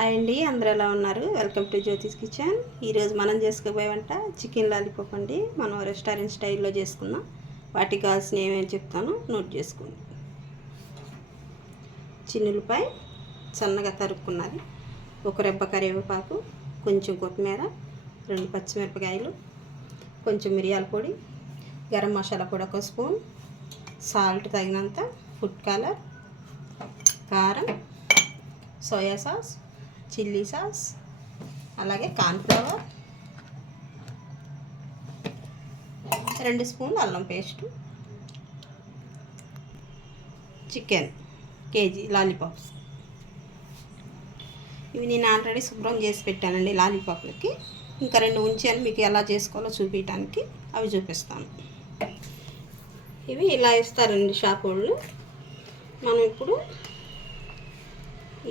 Hi అండి, అందరూ ఎలా ఉన్నారు? Welcome to జ్యోతిస్ kitchen. ఈరోజు మనం చేసుకోబోయే వంట చికెన్ లాలీపాప్ అండి. మనం రెస్టారెంట్ స్టైల్లో చేసుకుందాం. వాటికి కావాల్సిన ఏమేమి చెప్తాను, నోట్ చేసుకోండి. చిన్నులపై సన్నగా తరుక్కున్నది, ఒక రెబ్బ కరివేపాకు, కొంచెం కొత్తిమీర, 2 పచ్చిమిరపకాయలు, కొంచెం మిరియాల పొడి, గరం మసాలా పొడి 1 స్పూన్, సాల్ట్ తగినంత, ఫుడ్ కలర్, కారం, సోయా సాస్, చిల్లీ సాస్, అలాగే కార్న్ఫ్లవర్, 2 స్పూన్లు అల్లం పేస్టు, చికెన్ కేజీ లాలీపాప్స్. ఇవి నేను ఆల్రెడీ శుభ్రం చేసి పెట్టానండి లాలీపాప్లకి. ఇంకా 2 ఉంచాను, మీకు ఎలా చేసుకోవాలో చూపించడానికి అవి చూపిస్తాను. ఇవి ఇలా ఇస్తారండి షాప్ వాళ్ళు. మనం ఇప్పుడు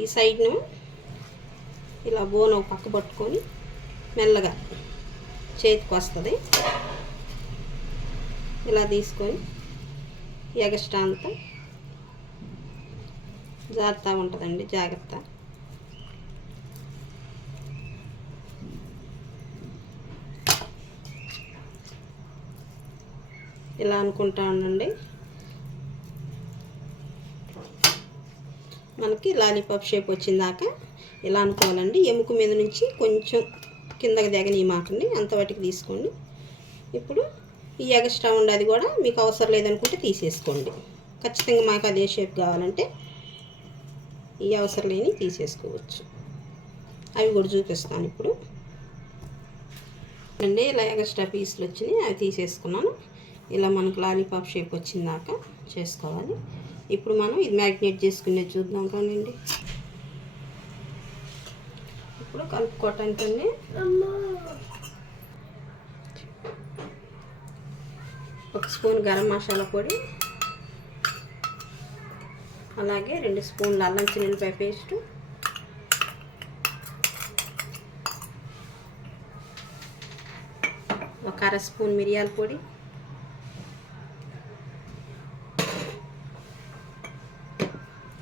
ఈ సైడ్ను ఇలా బోన్ ఒక పక్క పట్టుకొని మెల్లగా చేతికి వస్తుంది, ఇలా తీసుకొని ఎగస్ట్రా అంతా జారుతూ ఉంటుందండి, జాగ్రత్త. ఇలా అనుకుంటా ఉండండి. మనకి లాలీపాప్ షేప్ వచ్చిందాకా ఇలా అనుకోవాలండి. ఎముక మీద నుంచి కొంచెం కిందకి దిగనీయమాకండి, అంతవరకు తీసుకోండి. ఇప్పుడు ఈ ఎగస్ట్రా ఉండేది కూడా మీకు అవసరం లేదనుకుంటే తీసేసుకోండి. ఖచ్చితంగా మాకు అదే షేప్ కావాలంటే ఈ అవసరం లేని తీసేసుకోవచ్చు. అవి కూడా చూపిస్తాను ఇప్పుడు అండి. ఇలా ఎగస్ట్రా పీసులు వచ్చినాయి, అవి తీసేసుకున్నాను. ఇలా మనకు లాలీపాప్ షేప్ వచ్చిందాక చేసుకోవాలి. ఇప్పుడు మనం ఇది మ్యాగ్నేట్ చేసుకునేది చూద్దాం కానివ్వండి. ఇప్పుడు కలుపుకోవటానికి 1 స్పూన్ గరం మసాలా పొడి, అలాగే 2 స్పూన్ల అల్లం చిన్నులపాయ పేస్టు, ఒక 1/2 స్పూన్ మిరియాల పొడి,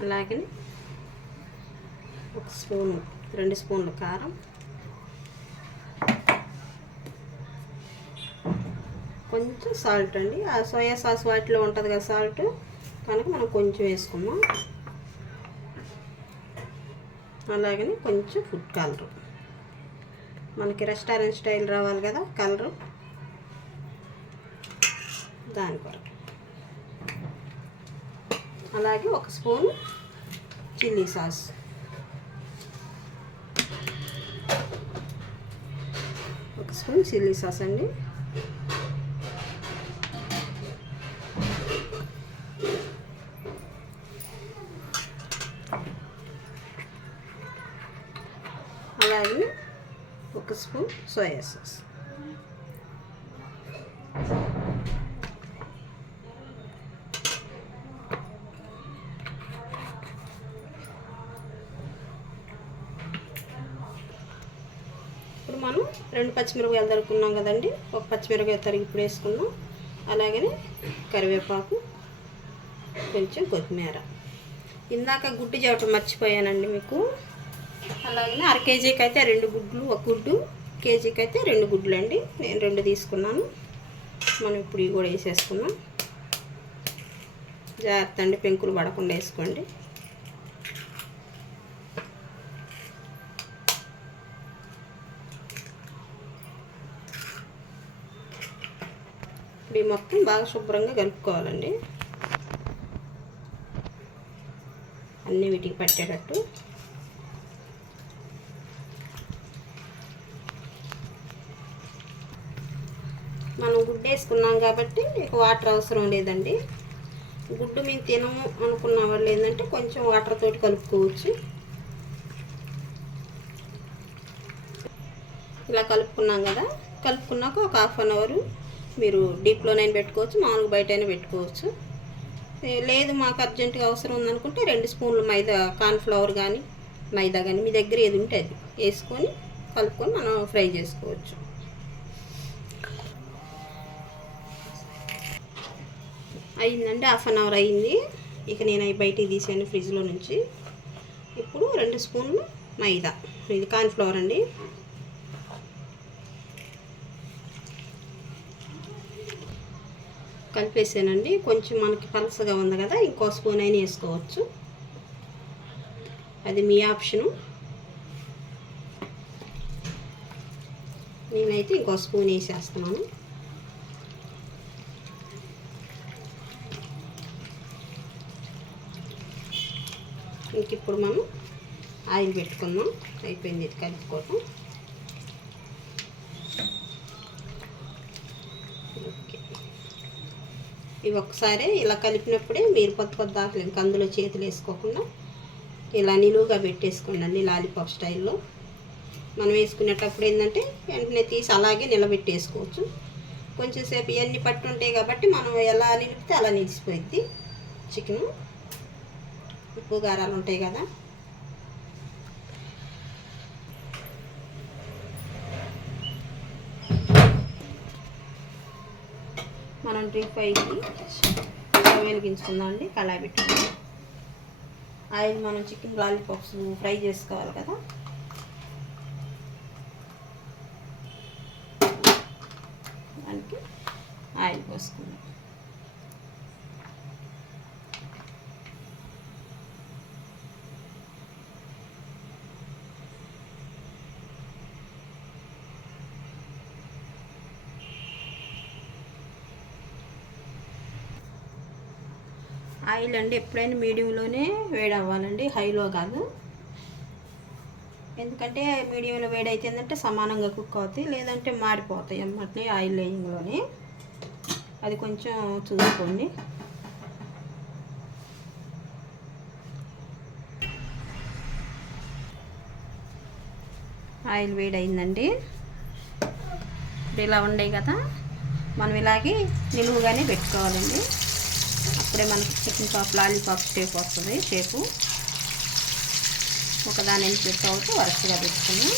అలాగే 2 స్పూన్ల కారం, కొంచెం సాల్ట్ అండి. ఆ సోయా సాస్ వాటిలో ఉంటుంది కదా సాల్ట్, కనుక మనం కొంచెం వేసుకుందాం. అలాగే కొంచెం ఫుడ్ కలర్, మనకి రెస్టారెంట్ స్టైల్ రావాలి కదా కలరు, దాని కొరకు. అలాగే 1 spoon chilli sauce, chilli sauce అండి. అలాగే 1 స్పూన్ సోయా సాస్. ఇప్పుడు మనం 2 పచ్చిమిరపకాయలు తరుక్కున్నాం కదండి, 1 పచ్చిమిరపకాయ తరిగి ఇప్పుడు వేసుకున్నాం. అలాగే కరివేపాకు, కొంచెం కొత్తిమీర. ఇందాక గుడ్డు చెప్పడం మర్చిపోయానండి మీకు. అలాగే 1/2 కేజీకి అయితే 2 గుడ్లు, 1 గుడ్డు, కేజీకి అయితే 2 గుడ్లు అండి. నేను 2 తీసుకున్నాను. మనం ఇప్పుడు ఇవి కూడా వేసేసుకున్నాం. జాగ్రత్త అండి, పెంకులు పడకుండా వేసుకోండి. ఇప్పుడు మొత్తం బాగా శుభ్రంగా కలుపుకోవాలండి, అన్నీ వీటికి పట్టేటట్టు. మనం గుడ్డు వేసుకున్నాం కాబట్టి మీకు వాటర్ అవసరం లేదండి. గుడ్డు మేము తినము అనుకున్న వాళ్ళు ఏంటంటే కొంచెం వాటర్ తోటి కలుపుకోవచ్చు. ఇలా కలుపుకున్నాం కదా, కలుపుకున్నాక ఒక 1/2 అవర్ మీరు డీప్లోనైనా పెట్టుకోవచ్చు, మామూలుగా బయటైనా పెట్టుకోవచ్చు. లేదు మాకు అర్జెంటుగా అవసరం ఉందనుకుంటే 2 స్పూన్లు మైదా, కార్న్ఫ్లవర్ కానీ మైదా కానీ మీ దగ్గర ఏది ఉంటే అది వేసుకొని కలుపుకొని మనం ఫ్రై చేసుకోవచ్చు. అయిందండి, 1/2 అవర్ అయింది. ఇక నేను అవి బయటికి తీసాను ఫ్రిడ్జ్లో నుంచి. ఇప్పుడు 2 స్పూన్లు మైదా, ఇది కార్న్‌ఫ్లోర్ అండి. కలిపేసానండి. కొంచెం మనకి పలసగా ఉంది కదా, ఇంకో స్పూన్ అయినా వేసుకోవచ్చు, అది మీ ఆప్షను. నేనైతే ఇంకో స్పూన్ వేసేస్తున్నాను. ఇంక ఇప్పుడు మనం ఆయిల్ పెట్టుకుందాం. అయిపోయింది ఇది కలుపుకోవటం. ఓకే, ఇవి ఒకసారి ఇలా కలిపినప్పుడే మీరు కొత్త ఆకులు ఇంకా అందులో చేతులు వేసుకోకుండా ఇలా నిలువుగా పెట్టేసుకోండి లాలీపాప్ స్టైల్లో. మనం వేసుకునేటప్పుడు ఏంటంటే వెంటనే తీసి అలాగే నిలబెట్టేసుకోవచ్చు. కొంచెం సేపు ఇవన్నీ పట్టు ఉంటాయి కాబట్టి మనం ఎలా నిలిపితే అలా నిలిచిపోయిద్ది చికెను. ఉప్పు కారాలు ఉంటాయి కదా. మనం డీప్ ఫ్రైకి స్టవ్ వెలిగించుకుందాం అండి. కళాయి పెట్టుకుందాం. ఆయిల్ మనం చికెన్ లాలీపాప్స్ ఫ్రై చేసుకోవాలి కదా, దానికి ఆయిల్ పోసుకుందాం. ఆయిల్ అండి ఎప్పుడైనా మీడియంలోనే వేడి అవ్వాలండి, హైలో కాదు. ఎందుకంటే మీడియంలో వేడి అయితే ఏంటంటే సమానంగా కుక్ అవుతాయి, లేదంటే మాడిపోతాయి అన్నమాట ఆయిల్ వేయంలోనే. అది కొంచెం చూసుకోండి. ఆయిల్ వేడి అయిందండి. ఇప్పుడు ఇలా ఉండే కదా, మనం ఇలాగే నిలువుగానే పెట్టుకోవాలండి. అప్పుడే మనకి చికెన్ పాప్ లాలీపాప్ షేప్ వస్తుంది. షేపు ఒకదాని నుంచి పెట్టవచ్చు, వరుసగా పెట్టుకుని.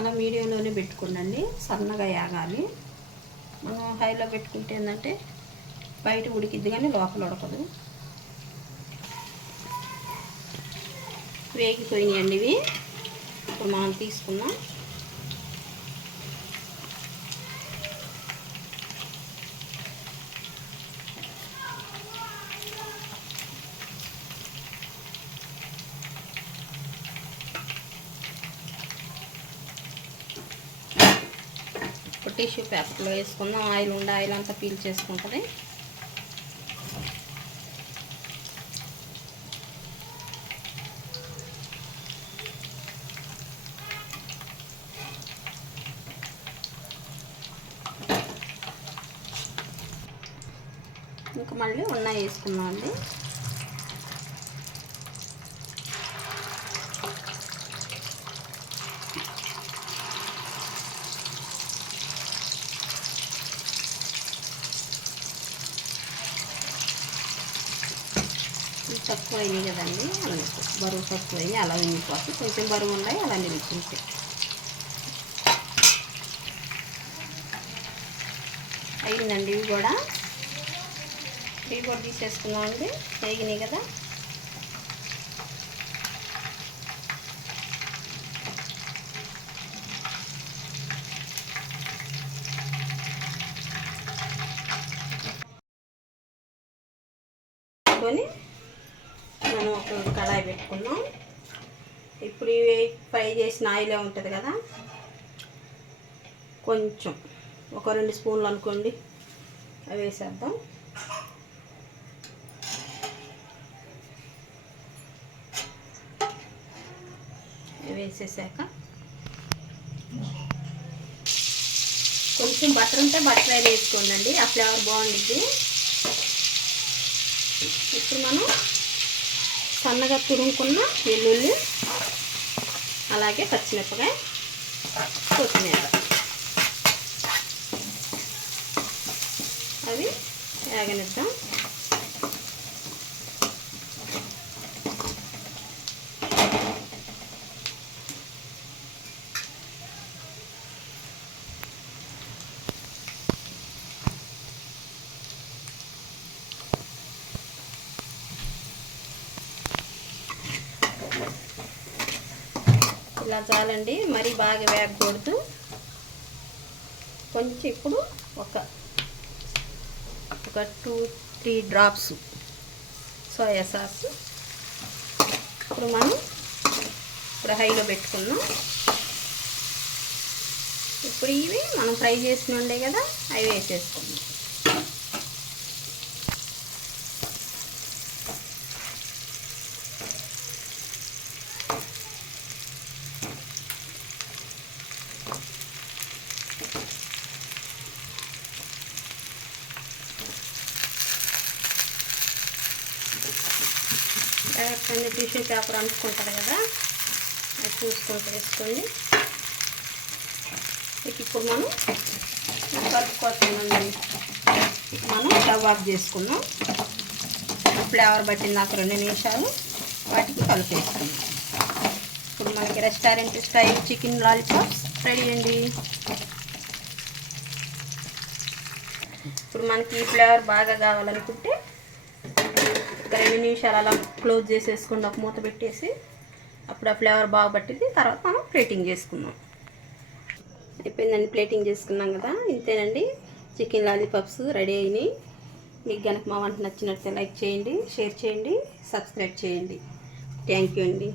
అలా మీడియంలోనే పెట్టుకోండి, సన్నగా యాగాలి. మనం హైలో పెట్టుకుంటే ఏంటంటే బయట ఉడికిద్ది కానీ లోపల ఉడకదు. వేగిపోయినాయండి ఇవి. ఇప్పుడు మనం తీసుకున్నాం. టిష్యూ పేపర్లో వేసుకుందాం. ఆయిల్ ఉండే ఆయిల్ అంతా పీల్ చేసుకుంటుంది. ఇంకా మళ్ళీ ఉన్నాయి వేసుకుందాం అండి. తక్కువ అయినాయి కదండి, అలా బరువు తక్కువ అయినాయి, అలా వినిపోతే కొంచెం బరువు ఉన్నాయి, అలా నిలిచింటాయి. అయిందండి ఇవి కూడా తీసేసుకున్నామండి. వేగినాయి కదా. మనం ఒక కడాయి పెట్టుకున్నాం. ఇప్పుడు ఇవి ఫ్రై చేసిన ఆయిలే ఉంటుంది కదా, కొంచెం ఒక 2 స్పూన్లు అనుకోండి, అవి వేసేద్దాం. వేసేసాక కొంచెం బటర్ ఉంటే బటర్ అయినా వేసుకోండి, ఆ ఫ్లేవర్ బాగుంటుంది. ఇప్పుడు మనం సన్నగా తురుముకున్న వెల్లుల్లి, అలాగే పచ్చిమిరపకాయ, కొత్తిమీర అవి వేగనిద్దాం. ఇలా చాలండి, మరీ బాగా వేగకూడదు. కొంచెం ఇప్పుడు ఒక 2-3 డ్రాప్స్ సోయా సాస్ ఇప్పుడు మనం హైలో పెట్టుకున్నాం. ఇప్పుడు ఇవి మనం ఫ్రై చేసిన ఉండే కదా, అవి వేసేసుకుందాం. డైరెక్ట్ టిష్యూ పేపర్ అంటుకుంటారు కదా, అది చూసుకుంటూ వేసుకోండి. ఇప్పుడు మనం కలుపుకోవాలండి. మనం స్టవ్ ఆఫ్ చేసుకుందాం. ఫ్లేవర్ పట్టిన నాకు 2 నిమిషాలు వాటికి కలిపేసుకుందాం. ఇప్పుడు మనకి restaurant style chicken lollipops ready అండి. ఇప్పుడు మనకి ఈ ఫ్లేవర్ బాగా కావాలనుకుంటే ఒక 2 నిమిషాలు అలా క్లోజ్ చేసేసుకుని ఒక మూత పెట్టేసి, అప్పుడు ఆ ఫ్లేవర్ బాగా పట్టింది. తర్వాత మనం ప్లేటింగ్ చేసుకుందాం. అయిపోయిందండి, ప్లేటింగ్ చేసుకున్నాం కదా. ఇంతేనండి, చికెన్ లాలీపాప్స్ రెడీ అయినాయి. మీకు కనుక మా వంట నచ్చినట్లయితే లైక్ చేయండి, షేర్ చేయండి, సబ్స్క్రైబ్ చేయండి. థ్యాంక్ యూ అండి.